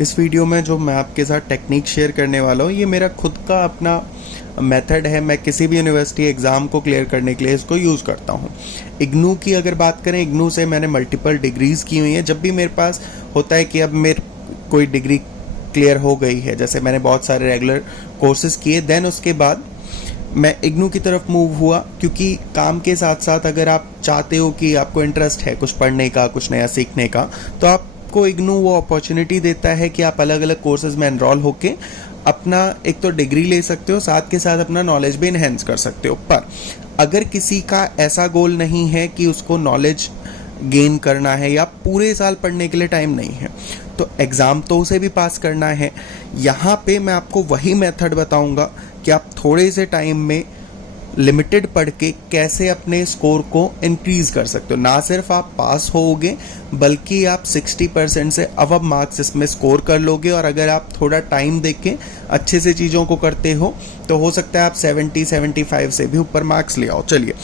इस वीडियो में जो मैं आपके साथ टेक्निक शेयर करने वाला हूँ, ये मेरा खुद का अपना मेथड है। मैं किसी भी यूनिवर्सिटी एग्ज़ाम को क्लियर करने के लिए इसको यूज़ करता हूँ। इग्नू की अगर बात करें, इग्नू से मैंने मल्टीपल डिग्रीज़ की हुई हैं। जब भी मेरे पास होता है कि अब मेरे कोई डिग्री क्लियर हो गई है, जैसे मैंने बहुत सारे रेगुलर कोर्सेज़ किए, देन उसके बाद मैं इग्नू की तरफ मूव हुआ, क्योंकि काम के साथ साथ अगर आप चाहते हो कि आपको इंटरेस्ट है कुछ पढ़ने का, कुछ नया सीखने का, तो आपको इग्नू वो अपॉर्चुनिटी देता है कि आप अलग अलग कोर्सेज में एनरोल होके अपना एक तो डिग्री ले सकते हो, साथ के साथ अपना नॉलेज भी इन्हेंस कर सकते हो। पर अगर किसी का ऐसा गोल नहीं है कि उसको नॉलेज गेन करना है या पूरे साल पढ़ने के लिए टाइम नहीं है, तो एग्ज़ाम तो उसे भी पास करना है। यहाँ पे मैं आपको वही मेथड बताऊंगा कि आप थोड़े से टाइम में लिमिटेड पढ़ के कैसे अपने स्कोर को इंक्रीज़ कर सकते हो। ना सिर्फ आप पास होगे, बल्कि आप 60% से अबव मार्क्स इसमें स्कोर कर लोगे। और अगर आप थोड़ा टाइम देके अच्छे से चीज़ों को करते हो तो हो सकता है आप 70-75 से भी ऊपर मार्क्स ले आओ। चलिए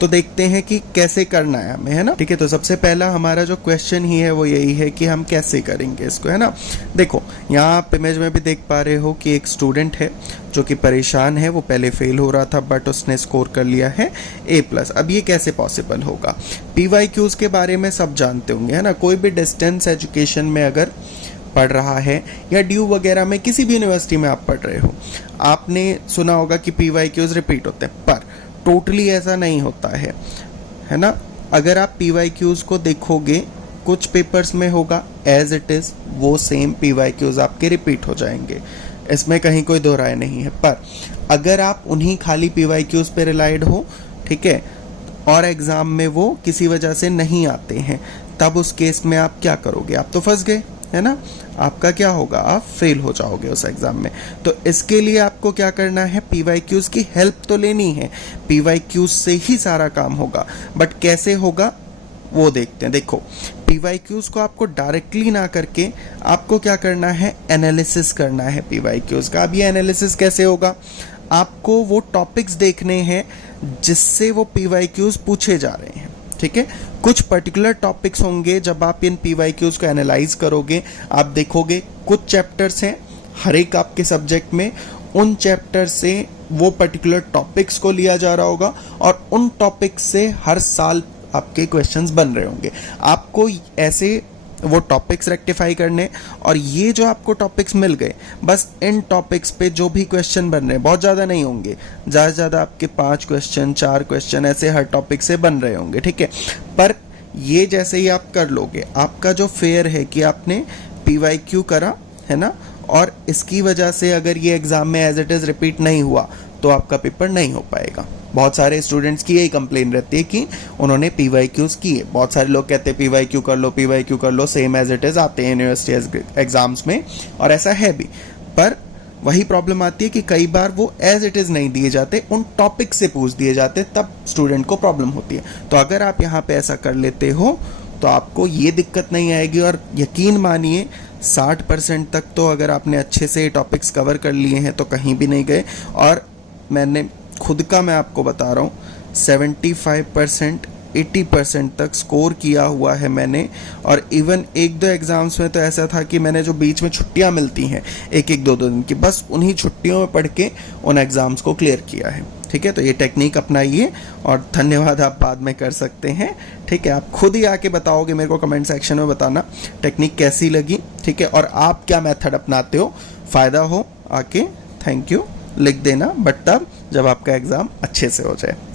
तो देखते हैं कि कैसे करना है हमें, है ना। ठीक है, तो सबसे पहला हमारा जो क्वेश्चन ही है वो यही है कि हम कैसे करेंगे इसको, है ना। देखो यहाँ आप इमेज में भी देख पा रहे हो कि एक स्टूडेंट है जो कि परेशान है। वो पहले फेल हो रहा था बट उसने स्कोर कर लिया है A+। अब ये कैसे पॉसिबल होगा? PYQs के बारे में सब जानते होंगे, है ना। कोई भी डिस्टेंस एजुकेशन में अगर पढ़ रहा है या ड्यू वगैरह में किसी भी यूनिवर्सिटी में आप पढ़ रहे हो, आपने सुना होगा कि PYQs रिपीट होते हैं, पर टोटली ऐसा नहीं होता है ना। अगर आप PYQs को देखोगे, कुछ पेपर्स में होगा एज इट इज़ वो सेम PYQs आपके रिपीट हो जाएंगे, इसमें कहीं कोई दो राय नहीं है। पर अगर आप उन्हीं खाली PYQs पे रिलाइड हो, ठीक है, और एग्ज़ाम में वो किसी वजह से नहीं आते हैं, तब उस केस में आप क्या करोगे? आप तो फंस गए, है ना। आपका क्या होगा? आप फेल हो जाओगे उस एग्ज़ाम में। तो इसके लिए आपको क्या करना है? PYQs की हेल्प तो लेनी है। PYQs से ही सारा काम होगा, बट कैसे होगा वो देखते हैं। देखो, PYQs को आपको डायरेक्टली ना करके आपको क्या करना है? एनालिसिस करना है PYQs का। अब ये एनालिसिस कैसे होगा? आपको वो टॉपिक्स देखने हैं जिससे वो PYQs पूछे जा रहे हैं, ठीक है। कुछ पर्टिकुलर टॉपिक्स होंगे, जब आप इन PYQs को एनालाइज करोगे आप देखोगे कुछ चैप्टर्स हैं हर एक आपके सब्जेक्ट में, उन चैप्टर से वो पर्टिकुलर टॉपिक्स को लिया जा रहा होगा और उन टॉपिक्स से हर साल आपके क्वेश्चंस बन रहे होंगे। आपको ऐसे वो टॉपिक्स रेक्टिफाई करने, और ये जो आपको टॉपिक्स मिल गए, बस इन टॉपिक्स पे जो भी क्वेश्चन बन रहे हैं, बहुत ज़्यादा नहीं होंगे, ज़्यादा से ज़्यादा आपके 5 क्वेश्चन 4 क्वेश्चन ऐसे हर टॉपिक से बन रहे होंगे, ठीक है। पर ये जैसे ही आप कर लोगे, आपका जो फेयर है कि आपने PYQ करा, है ना, और इसकी वजह से अगर ये एग्ज़ाम में एज इट इज़ रिपीट नहीं हुआ तो आपका पेपर नहीं हो पाएगा। बहुत सारे स्टूडेंट्स की यही कंप्लेन रहती है कि उन्होंने PYQs किए। बहुत सारे लोग कहते हैं PYQ कर लो, सेम एज इट इज़ आते हैं यूनिवर्सिटी एग्जाम्स में, और ऐसा है भी। पर वही प्रॉब्लम आती है कि कई बार वो एज इट इज़ नहीं दिए जाते, उन टॉपिक से पूछ दिए जाते, तब स्टूडेंट को प्रॉब्लम होती है। तो अगर आप यहाँ पे ऐसा कर लेते हो तो आपको ये दिक्कत नहीं आएगी, और यकीन मानिए 60% तक तो अगर आपने अच्छे से टॉपिक्स कवर कर लिए हैं तो कहीं भी नहीं गए। और मैंने खुद का मैं आपको बता रहा हूँ 75% 80% तक स्कोर किया हुआ है मैंने। और इवन 1-2 एग्ज़ाम्स में तो ऐसा था कि मैंने जो बीच में छुट्टियाँ मिलती हैं 1-1 2-2 दिन की, बस उन्हीं छुट्टियों में पढ़ के उन एग्ज़ाम्स को क्लियर किया है, ठीक है। तो ये टेक्निक अपनाइए, और धन्यवाद आप बाद में कर सकते हैं, ठीक है। आप खुद ही आके बताओगे मेरे को, कमेंट सेक्शन में बताना टेक्निक कैसी लगी, ठीक है, और आप क्या मेथड अपनाते हो। फ़ायदा हो आके थैंक यू लिख देना, बट तब जब आपका एग्ज़ाम अच्छे से हो जाए।